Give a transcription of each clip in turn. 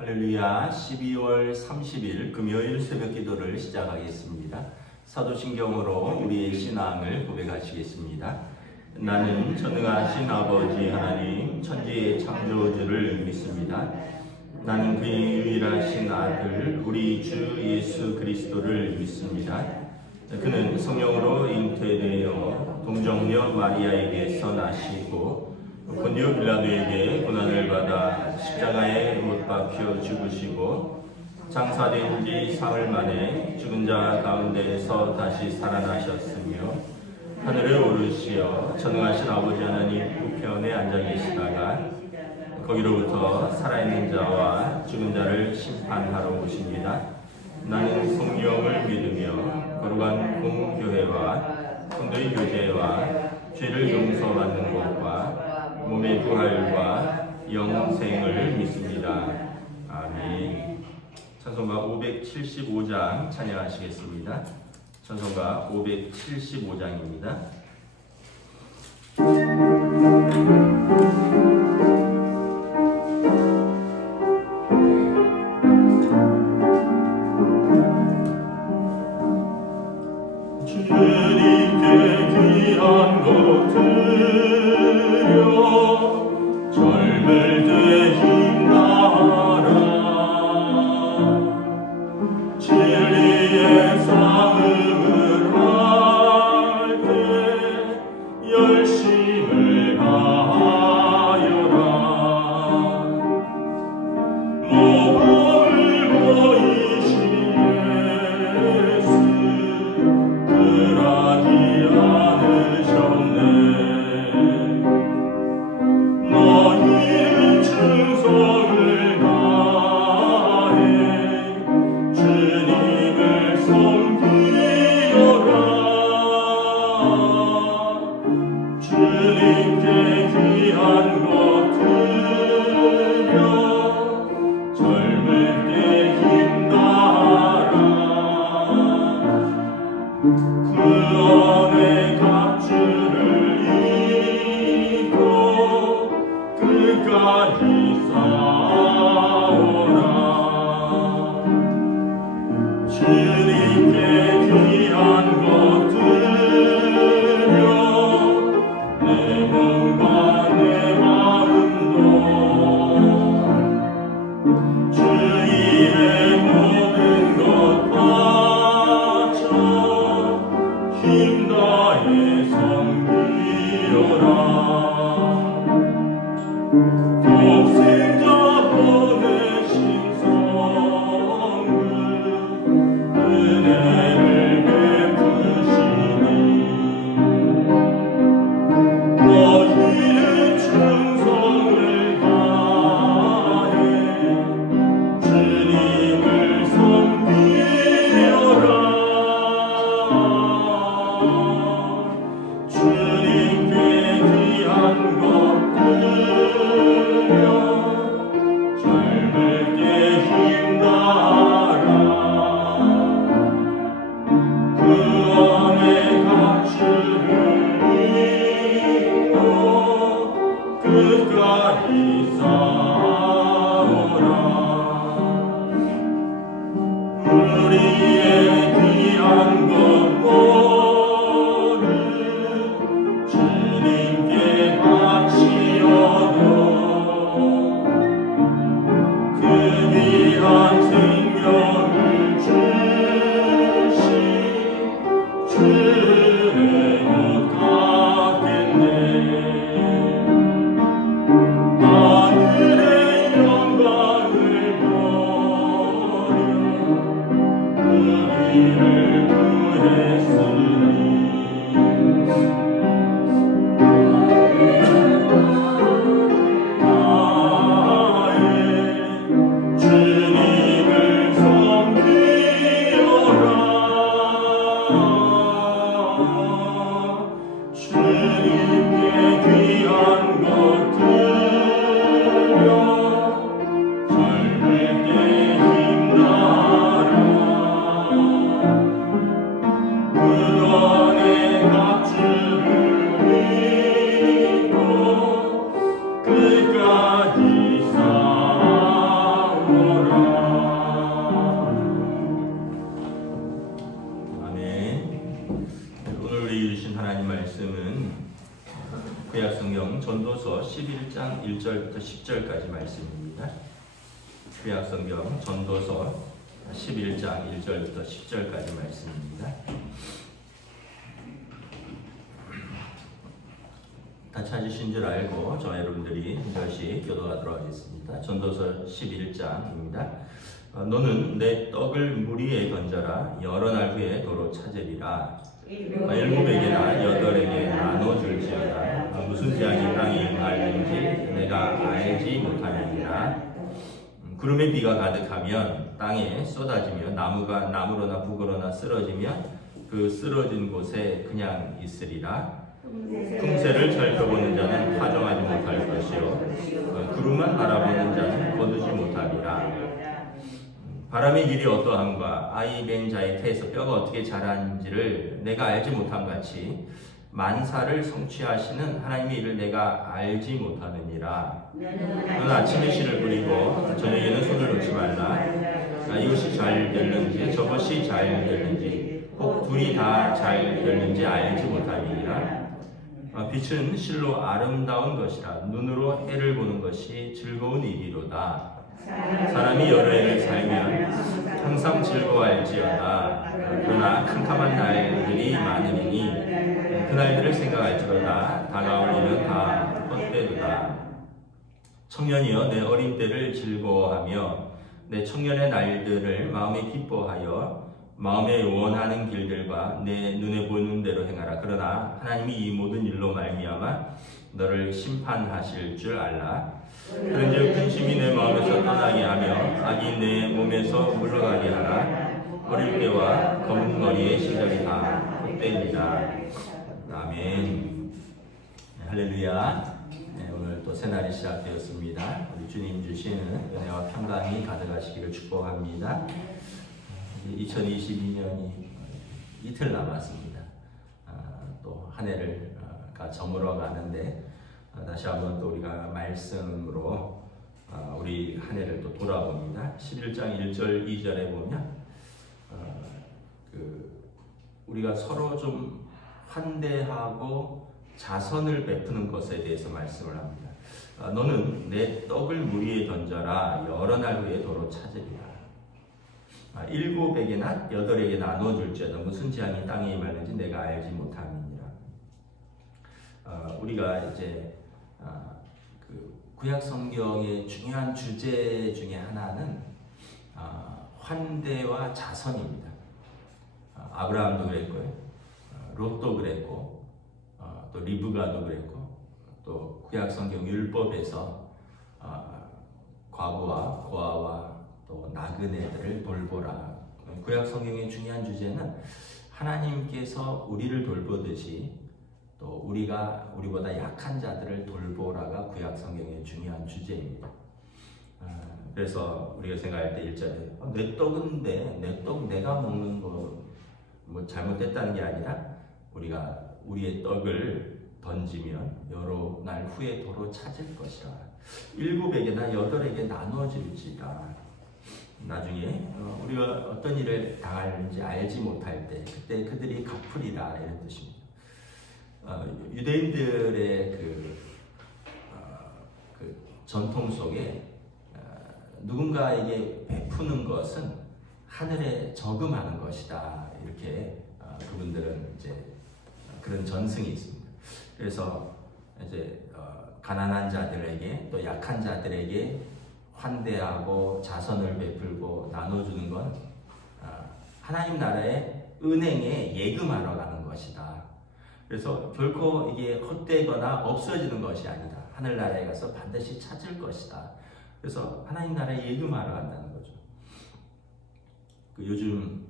할렐루야. 12월 30일 금요일 새벽 기도를 시작하겠습니다. 사도신경으로 우리의 신앙을 고백하시겠습니다. 나는 전능하신 아버지 하나님 천지의 창조주를 믿습니다. 나는 그의 유일하신 아들 우리 주 예수 그리스도를 믿습니다. 그는 성령으로 잉태되어 동정녀 마리아에게서 나시고 본디오 빌라도에게 고난을 받아 십자가에 못 박혀 죽으시고 장사된 지 사흘 만에 죽은 자 가운데에서 다시 살아나셨으며 하늘에 오르시어 전능하신 아버지 하나님 우편에 앉아 계시다가 거기로부터 살아있는 자와 죽은 자를 심판하러 오십니다. 나는 성령을 믿으며 거룩한 공교회와 성도의 교제와 죄를 용서받는 것과 몸의 부활과 영생을 믿습니다. 아멘. 찬송가 575장 찬양하시겠습니다. 찬송가 575장입니다. 주님께 귀한 것들 젊을 때 힘나라 진리의 싸움을 할 때 열심을 다 11장 1절부터 10절까지 말씀입니다. 구약성경 전도서 11장 1절부터 10절까지 말씀입니다. 다 찾으신 줄 알고 저와 여러분들이 한 절씩 교도하도록 하겠습니다. 전도서 11장입니다. 너는 내 떡을 물 위에 던져라. 여러 날 후에 도로 찾으리라. 7에게나 8에게 나눠줄지어다. 무슨 재앙이 땅에 임하는지 내가 알지 못하느니라. 구름에 비가 가득하면 땅에 쏟아지며 나무가 나무로나 북으로나 쓰러지면 그 쓰러진 곳에 그냥 있으리라. 풍세를 살펴보는 자는 파종하지 못할 것이요 구름만 바라보는 자는 거두지 못하리라. 바람의 길이 어떠함과 아이 된 자의 태에서 뼈가 어떻게 자라는지를 내가 알지 못함 같이 만사를 성취하시는 하나님의 일을 내가 알지 못하느니라. 너는 아침에 씨를 뿌리고 저녁에는 손을 놓지 말라. 이것이 잘 됐는지 저것이 잘 됐는지 혹 둘이 다 잘 됐는지 알지 못하느니라. 빛은 실로 아름다운 것이라. 눈으로 해를 보는 것이 즐거운 일이로다. 사람이 여러 해를 살면 항상 즐거워할지어다. 그러나 캄캄한 날들이 많으니 그 날들을 생각할지어다. 다가올 일은 다 헛되도다. 청년이여 내 어린 때를 즐거워하며 내 청년의 날들을 마음에 기뻐하여 마음에 원하는 길들과 내 눈에 보이는 대로 행하라. 그러나 하나님이 이 모든 일로 말미암아 너를 심판하실 줄 알라. 그런즉 근심이 내 마음에서 떠나게 하며 악이 내 몸에서 물러가게 하라. 어릴 때와 검은 머리의 시절이 다 헛되니라. 아멘. 할렐루야. 오늘 또 새날이 시작되었습니다. 우리 주님 주시는 은혜와 평강이 가득하시기를 축복합니다. 2022년이 이틀 남았습니다. 또 한 해를 저물어 가는데 다시 한번 또 우리가 말씀으로 우리 한 해를 또 돌아봅니다. 11장 1절 2절에 보면 우리가 서로 좀 환대하고 자선을 베푸는 것에 대해서 말씀을 합니다. 너는 내 떡을 물 위에 던져라. 여러 날 후에 도로 찾으리라. 7에게나 8에게 나눠줄지어다. 무슨 재앙이 땅에 임하는지 내가 알지 못함이니라. 우리가 이제 구약 성경의 중요한 주제 중에 하나는 환대와 자선입니다. 아브라함도 그랬고요, 롯도 그랬고, 또 리브가도 그랬고, 또 구약 성경 율법에서 과부와 고아와 또 나그네들을 돌보라. 구약 성경의 중요한 주제는 하나님께서 우리를 돌보듯이 또 우리가 우리보다 약한 자들을 돌보라가 구약 성경의 중요한 주제입니다. 그래서 우리가 생각할 때 1절에 내 떡인데 내 떡 내가 먹는 거 뭐 잘못됐다는 게 아니라 우리가 우리의 떡을 던지면 여러 날 후에 도로 찾을 것이라. 7에게나 8에게 나눠질지라. 나중에 우리가 어떤 일을 당하는지 알지 못할 때 그때 그들이 갚으리라 이런 뜻입니다. 유대인들의 그 전통 속에 누군가에게 베푸는 것은 하늘에 저금하는 것이다. 이렇게 그분들은 이제 그런 전승이 있습니다. 그래서 이제 가난한 자들에게 또 약한 자들에게 환대하고 자선을 베풀고 나눠주는 건 하나님 나라의 은행에 예금하러 가는 것이다. 그래서 결코 이게 헛되거나 없어지는 것이 아니다. 하늘나라에 가서 반드시 찾을 것이다. 그래서 하나님 나라에 예금하러 간다는 거죠. 요즘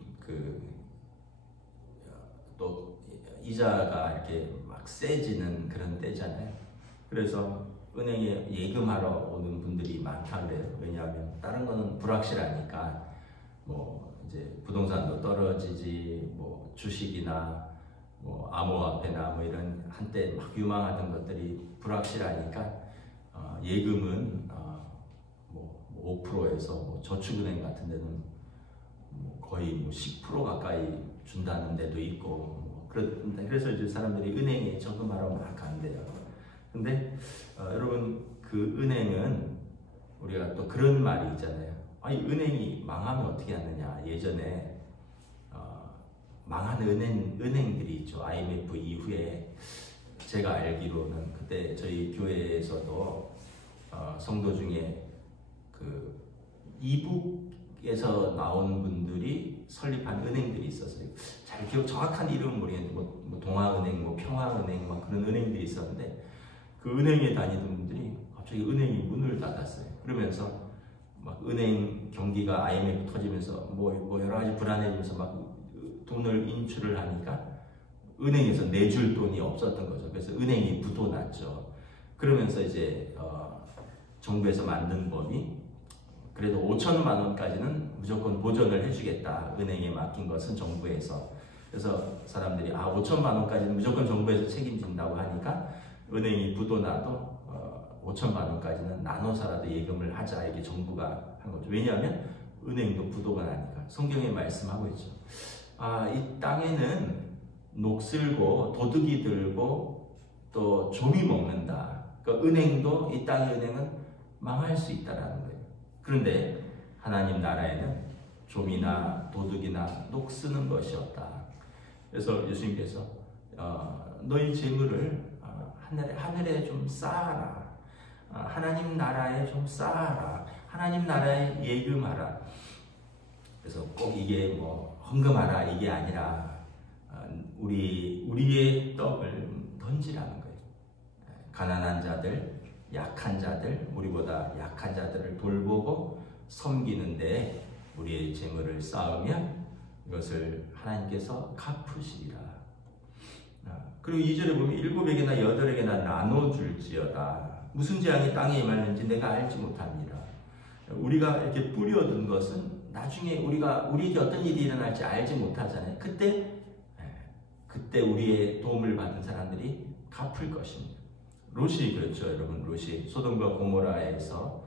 또 이자가 이렇게 막 세지는 그런 때잖아요. 그래서 은행에 예금하러 오는 분들이 많다 그래요. 왜냐하면 다른 거는 불확실하니까 뭐 이제 부동산도 떨어지지, 뭐 주식이나 뭐 암호화폐나 뭐 이런 한때 막 유망하던 것들이 불확실하니까 예금은 뭐 5%에서 뭐 저축은행 같은 데는 뭐 거의 뭐 10% 가까이 준다는 데도 있고 그래서 이제 사람들이 은행에 저금하러 막 간대요. 근데 여러분 그 은행은 우리가 또 그런 말이 있잖아요. 아니 은행이 망하면 어떻게 하느냐. 예전에 망한 은행들이 있죠. IMF 이후에 제가 알기로는 그때 저희 교회에서도 성도 중에 그 이북에서 나온 분들이 설립한 은행들이 있었어요. 잘 정확한 이름은 모르겠는데 뭐 동아은행, 뭐 평화은행, 막 그런 은행들이 있었는데 그 은행에 다니던 분들이 갑자기 은행이 문을 닫았어요. 그러면서 막 은행 경기가 IMF 터지면서 뭐 여러 가지 불안해지면서 막 돈을 인출을 하니까 은행에서 내줄 돈이 없었던 거죠. 그래서 은행이 부도났죠. 그러면서 이제 정부에서 만든 법이 그래도 5천만 원까지는 무조건 보전을 해주겠다. 은행에 맡긴 것은 정부에서. 그래서 사람들이 5천만 원까지는 무조건 정부에서 책임진다고 하니까 은행이 부도나도 5천만 원까지는 나눠서라도 예금을 하자. 이게 정부가 한 거죠. 왜냐하면 은행도 부도가 나니까. 성경에 말씀하고 있죠. 이 땅에는 녹슬고 도둑이 들고 또 좀이 먹는다. 그러니까 은행도 이 땅의 은행은 망할 수 있다라는 거예요. 그런데 하나님 나라에는 좀이나 도둑이나 녹쓰는 것이 없다. 그래서 예수님께서 너희 재물을 하늘에 좀 쌓아라. 하나님 나라에 좀 쌓아라. 하나님 나라에 예금하라. 그래서 꼭 이게 뭐 헌금하라 이게 아니라 우리의 떡을 던지라는 거예요. 가난한 자들, 약한 자들, 우리보다 약한 자들을 돌보고 섬기는데 우리의 재물을 쌓으면 이것을 하나님께서 갚으시리라. 그리고 2절에 보면 7에게나 8에게나 나눠줄지어다. 무슨 재앙이 땅에 임하는지 내가 알지 못합니다. 우리가 이렇게 뿌려둔 것은 나중에 우리에게 어떤 일이 일어날지 알지 못하잖아요. 그때 우리의 도움을 받은 사람들이 갚을 것입니다. 롯이 그렇죠, 여러분. 롯이 소돔과 고모라에서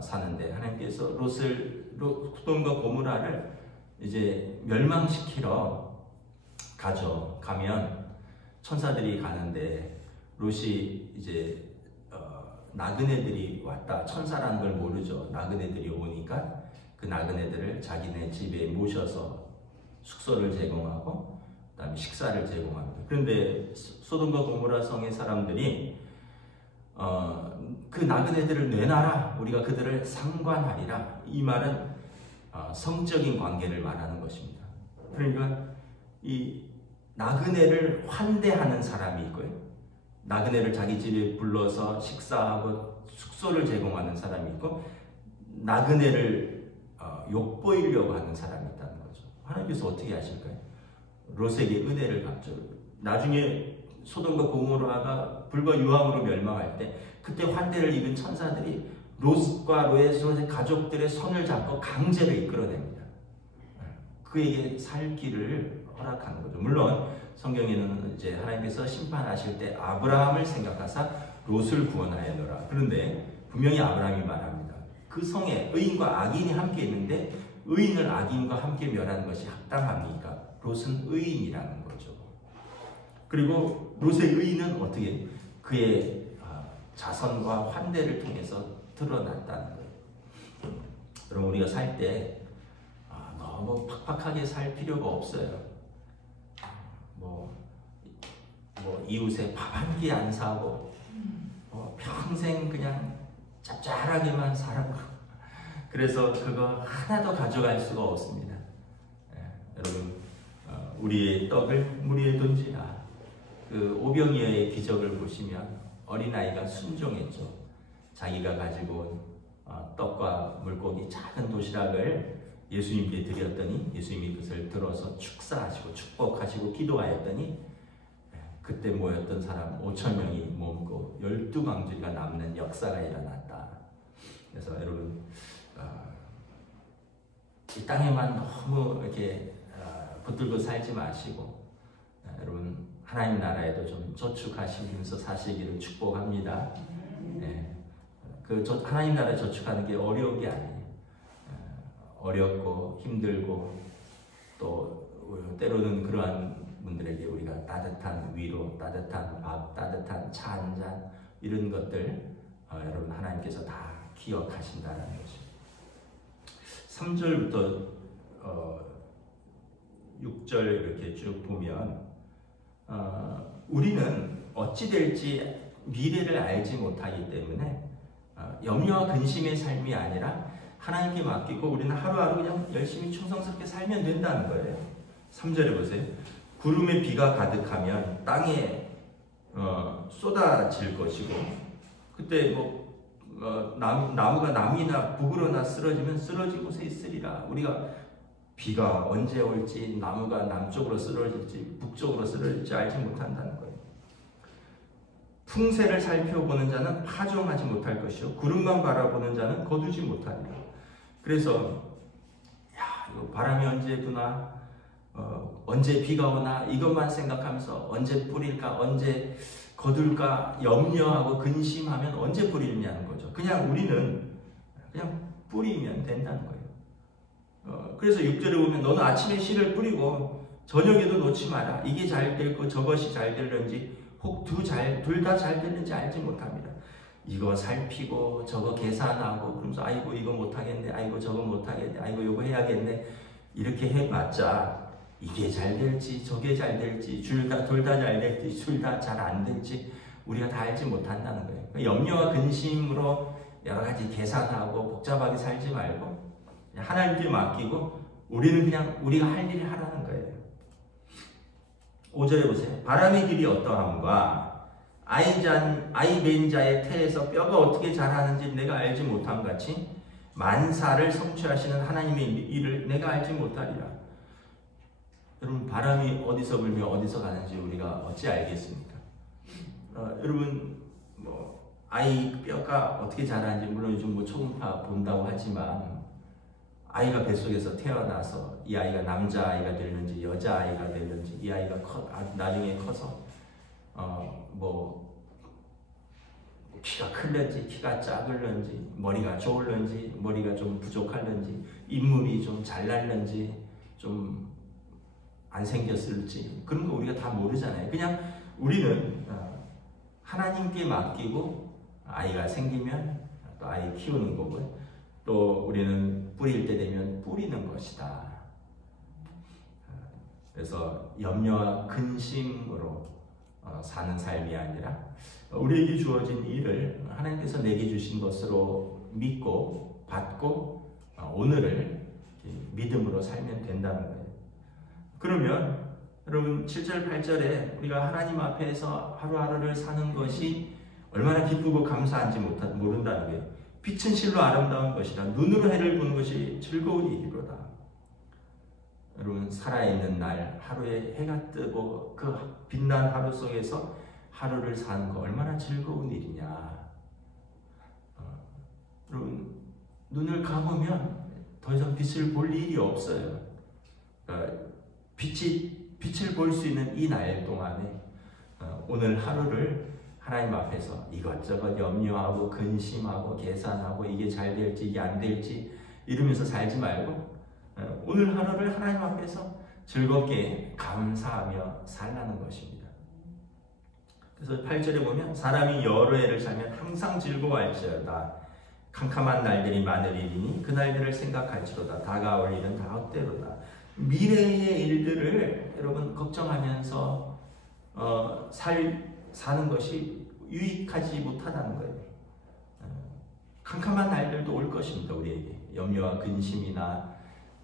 사는데 하나님께서 소돔과 고모라를 이제 멸망시키러 가면 천사들이 가는데 롯이 이제 나그네들이 왔다. 천사라는 걸 모르죠. 나그네들이 오니까 그 나그네들을 자기네 집에 모셔서 숙소를 제공하고 그다음에 식사를 제공합니다. 그런데 소돔과 고모라 성의 사람들이 그 나그네들을 내놔라. 우리가 그들을 상관하리라. 이 말은 성적인 관계를 말하는 것입니다. 그러니까 이 나그네를 환대하는 사람이 있고요. 나그네를 자기 집에 불러서 식사하고 숙소를 제공하는 사람이 있고 나그네를 욕보이려고 하는 사람이 있다는 거죠. 하나님께서 어떻게 하실까요? 롯에게 은혜를 갚죠. 나중에 소돔과 고모라가 불과 유황으로 멸망할 때 그때 환대를 입은 천사들이 롯과 롯의 가족들의 손을 잡고 강제로 이끌어냅니다. 그에게 살 길을 허락하는 거죠. 물론 성경에는 이제 하나님께서 심판하실 때 아브라함을 생각하사 롯을 구원하였노라. 그런데 분명히 아브라함이 말합니다. 그 성에 의인과 악인이 함께 있는데 의인을 악인과 함께 멸하는 것이 합당합니까? 롯은 의인이라는 거죠. 그리고 롯의 의인은 어떻게 그의 자선과 환대를 통해서 드러났다는 거예요. 여러분 우리가 살 때 너무 팍팍하게 살 필요가 없어요. 뭐 이웃에 밥 한 끼 안 사고 평생 그냥 짭짤하게만 살고 그래서 그거 하나도 가져갈 수가 없습니다. 여러분 우리의 떡을 물 위에 던지라. 그 오병이어의 기적을 보시면 어린아이가 순종했죠. 자기가 가지고 온 떡과 물고기 작은 도시락을 예수님께 드렸더니 예수님이 그것을 들어서 축사하시고 축복하시고 기도하였더니 그때 모였던 사람 5,000명이 몸고 12광주리가 남는 역사가 일어났다. 그래서 여러분 이 땅에만 너무 이렇게 붙들고 살지 마시고 여러분 하나님 나라에도 좀 저축하시면서 사시기를 축복합니다. 하나님 나라에 저축하는 게 어려운 게 아니에요. 어렵고 힘들고 또 때로는 그러한 분들에게 우리가 따뜻한 위로, 따뜻한 밥, 따뜻한 차 한 잔 이런 것들 여러분 하나님께서 다 기억하신다는 것입니다. 3절부터 6절 이렇게 쭉 보면 우리는 어찌 될지 미래를 알지 못하기 때문에 염려와 근심의 삶이 아니라 하나님께 맡기고 우리는 하루하루 그냥 열심히 충성스럽게 살면 된다는 거예요. 3절에 보세요. 구름에 비가 가득하면 땅에 쏟아질 것이고 그때 나무가 남이나 북으로나 쓰러지면 쓰러진 곳에 있으리라. 우리가 비가 언제 올지 나무가 남쪽으로 쓰러질지 북쪽으로 쓰러질지 알지 못한다는 거예요. 풍세를 살펴보는 자는 파종하지 못할 것이요 구름만 바라보는 자는 거두지 못하리라. 그래서 이거 바람이 언제 부나 언제 비가 오나 이것만 생각하면서 언제 뿌릴까 언제 거둘까 염려하고 근심하면 언제 뿌리냐는 거죠. 그냥 우리는 그냥 뿌리면 된다는 거예요. 그래서 6절에 보면 너는 아침에 씨를 뿌리고 저녁에도 놓지 마라. 이게 잘 될고 저것이 잘 될는지 혹 둘 다 잘 됐는지 알지 못합니다. 이거 살피고 저거 계산하고 그러면서 아이고 이거 못하겠네, 아이고 저거 못하겠네, 아이고 이거 해야겠네 이렇게 해봤자 이게 잘 될지 저게 잘 될지 둘 다 잘 될지 둘 다 잘 안 될지 우리가 다 알지 못한다는 거예요. 염려와 근심으로 여러 가지 계산하고 복잡하게 살지 말고 하나님께 맡기고 우리는 그냥 우리가 할 일을 하라는 거예요. 5절에 보세요. 바람의 길이 어떠함과 아이 벤 자의 태에서 뼈가 어떻게 자라는지 내가 알지 못함 같이 만사를 성취하시는 하나님의 일을 내가 알지 못하리라. 여러분 바람이 어디서 불며 어디서 가는지 우리가 어찌 알겠습니까? 여러분 아이 뼈가 어떻게 자라는지 물론 요즘 초음파 본다고 하지만 아이가 뱃속에서 태어나서 이 아이가 남자아이가 되는지 여자아이가 되는지 이 아이가 나중에 커서 키가 클는지 키가 작을는지 머리가 좋을는지 머리가 좀 부족할는지 인물이 좀 잘날는지 좀 안 생겼을지 그런 거 우리가 다 모르잖아요. 그냥 우리는 하나님께 맡기고 아이가 생기면 또 아이 키우는 거고요. 또 우리는 뿌릴 때 되면 뿌리는 것이다. 그래서 염려와 근심으로 사는 삶이 아니라 우리에게 주어진 일을 하나님께서 내게 주신 것으로 믿고 받고 오늘을 믿음으로 살면 된다는 거예요. 그러면 여러분 7절 8절에 우리가 하나님 앞에서 하루하루를 사는 것이 얼마나 기쁘고 감사한지 모른다는 거예요. 빛은 실로 아름다운 것이라 눈으로 해를 보는 것이 즐거운 일이로다. 여러분 살아있는 날 하루에 해가 뜨고 그 빛난 하루 속에서 하루를 사는 거 얼마나 즐거운 일이냐. 여러분 눈을 감으면 더 이상 빛을 볼 일이 없어요. 빛을 볼 수 있는 이 날 동안에 오늘 하루를 하나님 앞에서 이것저것 염려하고 근심하고 계산하고 이게 잘 될지 이게 안 될지 이러면서 살지 말고 오늘 하루를 하나님 앞에서 즐겁게 감사하며 살라는 것입니다. 그래서 8절에 보면 사람이 여러 해를 살면 항상 즐거워할지어다. 캄캄한 날들이 많으리니 그 날들을 생각할지로다. 다가올 일은 다 헛되로다. 미래의 일들을 여러분 걱정하면서 사는 것이 유익하지 못하다는 거예요. 캄캄한 날들도 올 것입니다. 우리에게 염려와 근심이나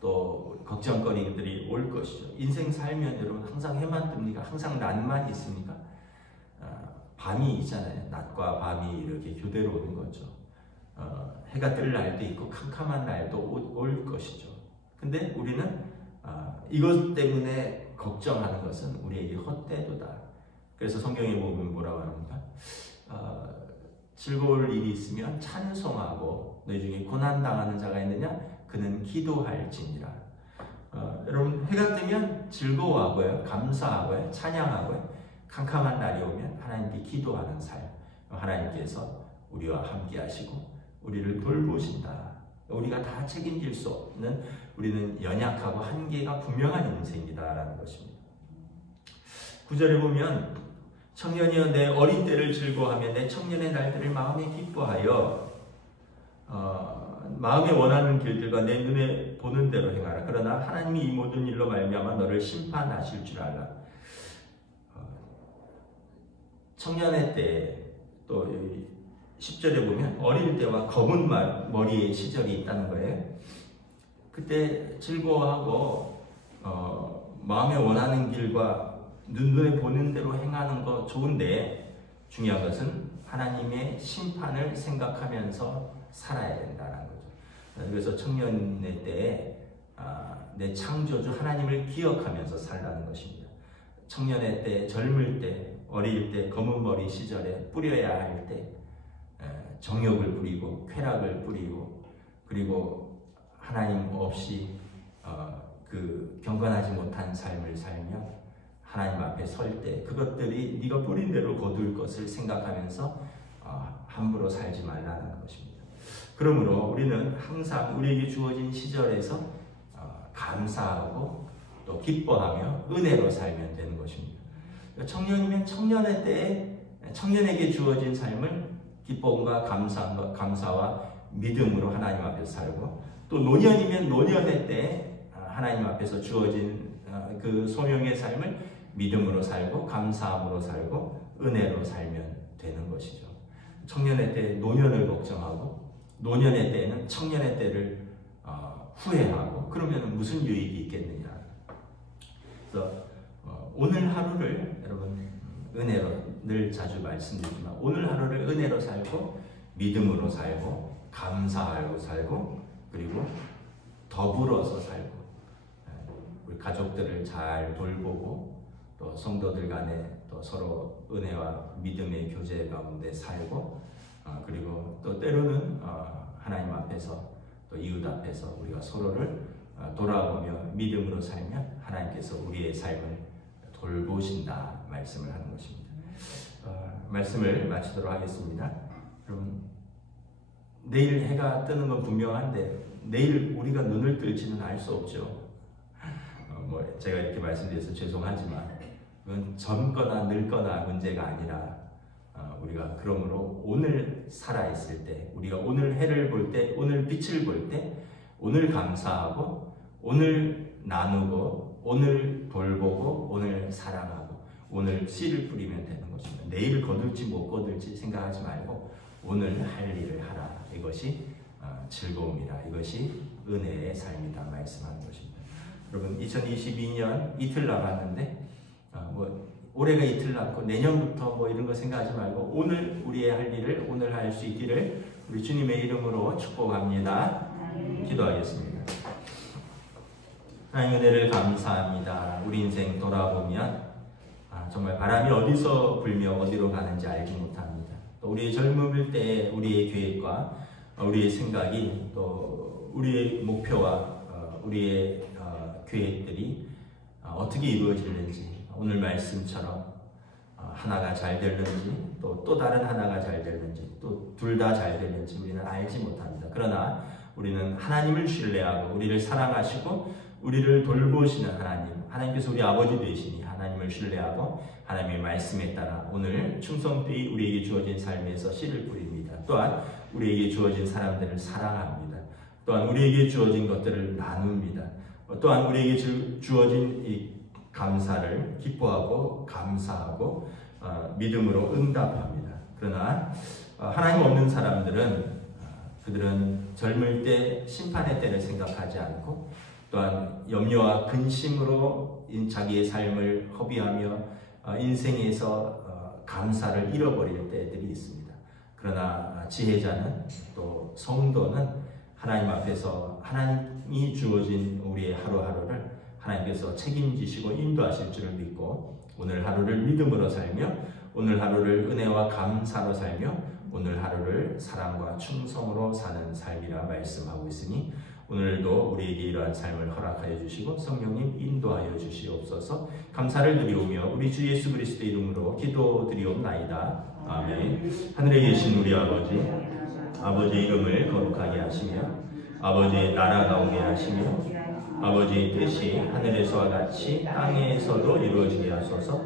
또 걱정거리들이 올 것이죠. 인생 살면 여러분 항상 해만 뜹니까? 항상 낮만 있습니까? 밤이 있잖아요. 낮과 밤이 이렇게 교대로 오는 거죠. 해가 뜰 날도 있고 캄캄한 날도 올 것이죠. 근데 우리는 이것 때문에 걱정하는 것은 우리에게 헛되도다. 그래서 성경에 보면 뭐라고 합니까? 즐거울 일이 있으면 찬송하고 너희 중에 고난당하는 자가 있느냐? 그는 기도할지니라. 여러분 해가 뜨면 즐거워하고요. 감사하고요. 찬양하고요. 캄캄한 날이 오면 하나님께 기도하는 삶. 하나님께서 우리와 함께 하시고 우리를 돌보신다. 우리가 다 책임질 수 없는 우리는 연약하고 한계가 분명한 인생이다라는 것입니다. 9절에 보면 청년이여 내 어린 때를 즐거워하며 내 청년의 날들을 마음에 기뻐하여 마음에 원하는 길들과 내 눈에 보는 대로 행하라. 그러나 하나님이 이 모든 일로 말미암아 너를 심판하실 줄 알라. 청년의 때 또 10절에 보면 어릴 때와 검은 머리의 시절이 있다는 거예요. 그때 즐거워하고 마음에 원하는 길과 눈에 보는 대로 행하는 거 좋은데 중요한 것은 하나님의 심판을 생각하면서 살아야 된다는 거죠. 그래서 청년의 때에 내 창조주 하나님을 기억하면서 살라는 것입니다. 청년의 때, 젊을 때, 어릴 때, 검은 머리 시절에 뿌려야 할 때 정욕을 부리고 쾌락을 부리고 그리고 하나님 없이 그 경건하지 못한 삶을 살며 하나님 앞에 설 때 그것들이 네가 뿌린 대로 거둘 것을 생각하면서 함부로 살지 말라는 것입니다. 그러므로 우리는 항상 우리에게 주어진 시절에서 감사하고 또 기뻐하며 은혜로 살면 되는 것입니다. 청년이면 청년의 때에 청년에게 주어진 삶을 기쁨과 감사와 믿음으로 하나님 앞에서 살고 또 노년이면 노년의 때에 하나님 앞에서 주어진 그 소명의 삶을 믿음으로 살고 감사함으로 살고 은혜로 살면 되는 것이죠. 청년의 때 노년을 걱정하고 노년의 때에는 청년의 때를 후회하고 그러면 무슨 유익이 있겠느냐. 그래서 오늘 하루를 여러분 은혜로 늘 자주 말씀드리지만 오늘 하루를 은혜로 살고 믿음으로 살고 감사하고 살고 그리고 더불어서 살고 우리 가족들을 잘 돌보고 또 성도들 간에 또 서로 은혜와 믿음의 교제 가운데 살고 그리고 또 때로는 하나님 앞에서 또 이웃 앞에서 우리가 서로를 돌아보며 믿음으로 살면 하나님께서 우리의 삶을 돌보신다 말씀을 하는 것입니다. 말씀을 마치도록 하겠습니다. 여러분 내일 해가 뜨는 건 분명한데 내일 우리가 눈을 뜰지는 알 수 없죠. 제가 이렇게 말씀드려서 죄송하지만 그건 젊거나 늙거나 문제가 아니라 우리가 그러므로 오늘 살아있을 때 우리가 오늘 해를 볼 때 오늘 빛을 볼 때 오늘 감사하고 오늘 나누고 오늘 돌보고 오늘 사랑하고 오늘 씨를 뿌리면 되는 것입니다. 내일 거둘지 못 거둘지 생각하지 말고 오늘 할 일을 하라. 이것이 즐거움이라. 이것이 은혜의 삶이다 말씀하는 것입니다. 여러분 2022년 이틀 남았는데 올해가 이틀 남고 내년부터 이런 거 생각하지 말고 오늘 우리의 할 일을 오늘 할 수 있기를 우리 주님의 이름으로 축복합니다. 기도하겠습니다. 하나님 은혜를 감사합니다. 우리 인생 돌아보면 정말 바람이 어디서 불며 어디로 가는지 알지 못합니다. 또 우리의 젊을 때 우리의 계획과 우리의 생각이 또 우리의 목표와 우리의 계획들이 어떻게 이루어지는지 오늘 말씀처럼 하나가 잘 되는지 또 다른 하나가 잘 되는지 또 둘 다 잘 되는지 우리는 알지 못합니다. 그러나 우리는 하나님을 신뢰하고 우리를 사랑하시고 우리를 돌보시는 하나님께서 우리 아버지 되시니 하나님을 신뢰하고 하나님의 말씀에 따라 오늘 충성되이 우리에게 주어진 삶에서 씨를 뿌립니다. 또한 우리에게 주어진 사람들을 사랑합니다. 또한 우리에게 주어진 것들을 나눕니다. 또한 우리에게 주어진 이 감사를 기뻐하고 감사하고 믿음으로 응답합니다. 그러나 하나님 없는 사람들은 그들은 젊을 때 심판의 때를 생각하지 않고 또한 염려와 근심으로 자기의 삶을 허비하며 인생에서 감사를 잃어버릴 때들이 있습니다. 그러나 지혜자는 또 성도는 하나님 앞에서 하나님이 주어진 우리의 하루하루를 하나님께서 책임지시고 인도하실 줄을 믿고 오늘 하루를 믿음으로 살며 오늘 하루를 은혜와 감사로 살며 오늘 하루를 사랑과 충성으로 사는 삶이라 말씀하고 있으니 오늘도 우리에게 이러한 삶을 허락하여 주시고 성령님 인도하여 주시옵소서. 감사를 드리오며 우리 주 예수 그리스도 이름으로 기도드리옵나이다. 아멘. 하늘에 계신 우리 아버지의 이름을 거룩하게 하시며 아버지의 나라가 오게 하시며 아버지의 뜻이 하늘에서와 같이 땅에서도 이루어지게 하소서.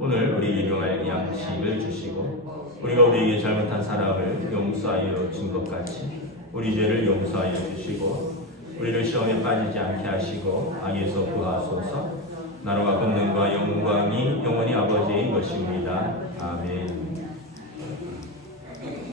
오늘 우리 일용할 양식을 주시고 우리가 우리에게 잘못한 사람을 용서하여 준 것 같이 우리 죄를 용서하여 주시고 우리를 시험에 빠지지 않게 하시고 악에서 구하소서. 나라와 권능과 영광이 영원히 아버지의 것입니다. 아멘.